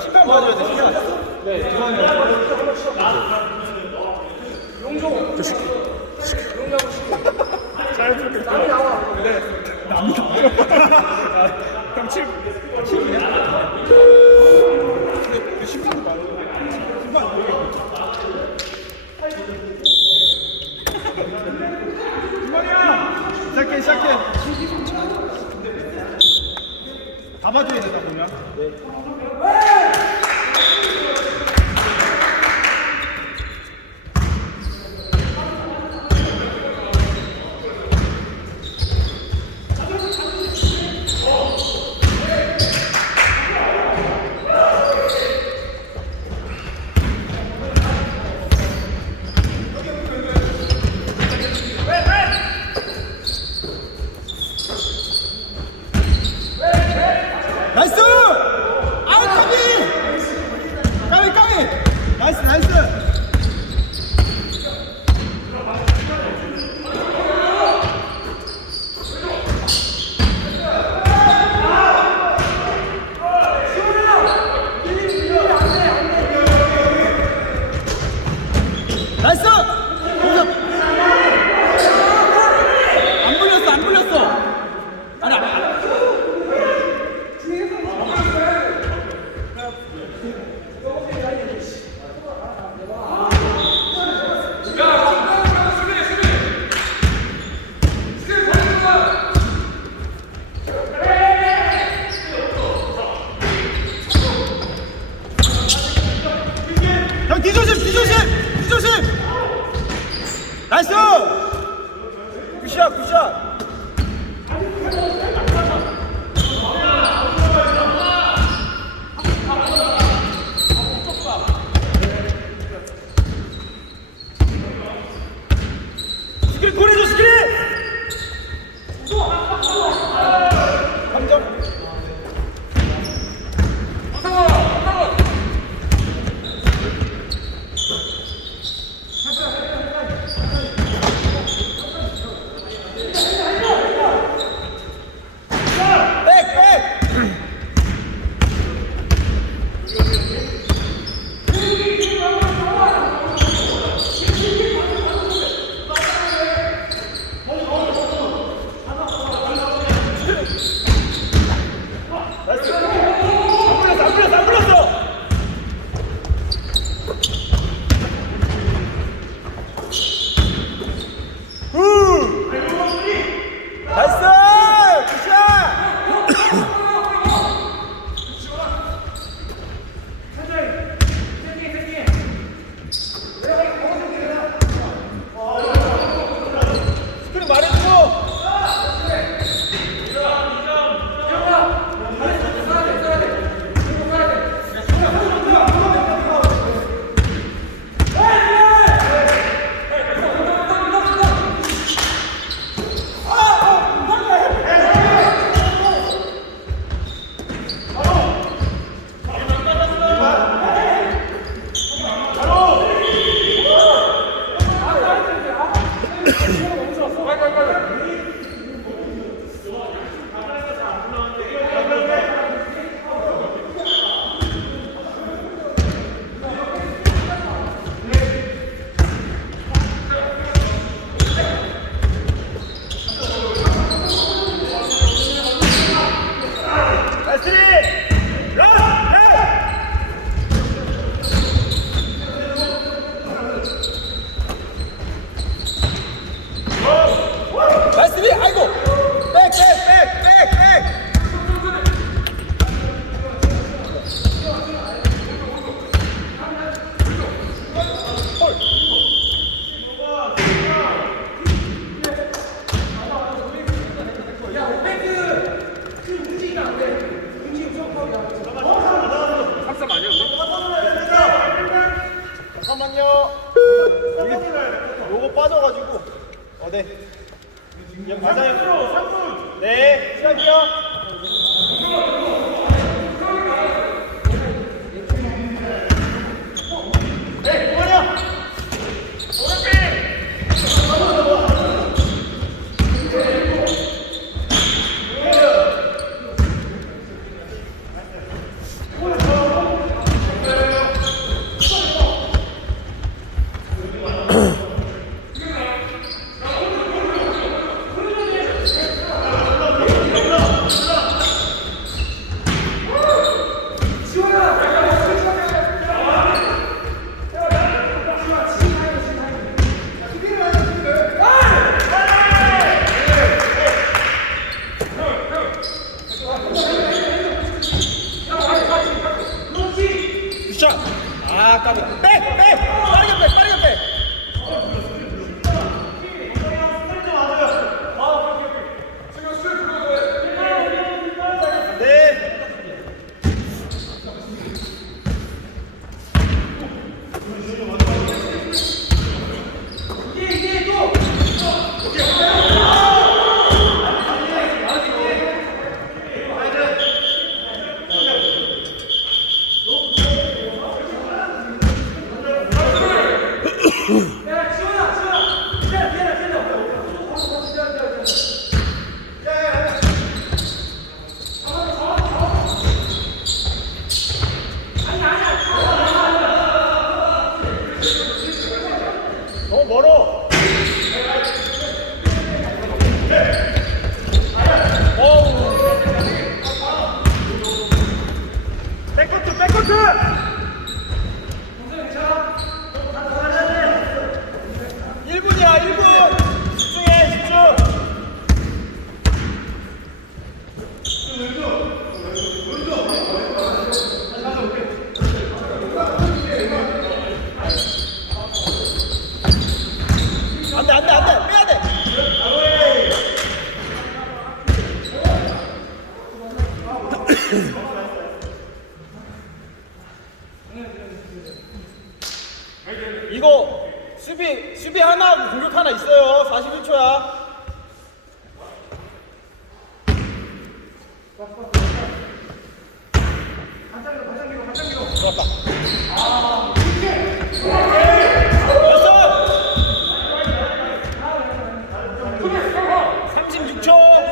심판 봐줘야 돼 심판 네 주관이 용종. 잘 풀게 남이 나와 네 남이 나와 그럼 7 7이냐? 근데 심판 말고 심판 이만이야 시작해 시작해 다 봐줘야 되다 보면 나이스! 아웃 까비! 까비 까비! 나이스 나이스! 나이스! 공격! 안 불렸어 안 불렸어 아니 아니 형 뒤 조심 뒤 조심 뒤 조심! 나이스! 굿샷 굿샷 빠져가지고. 어네. 맞아요 네. 시작이요 36초.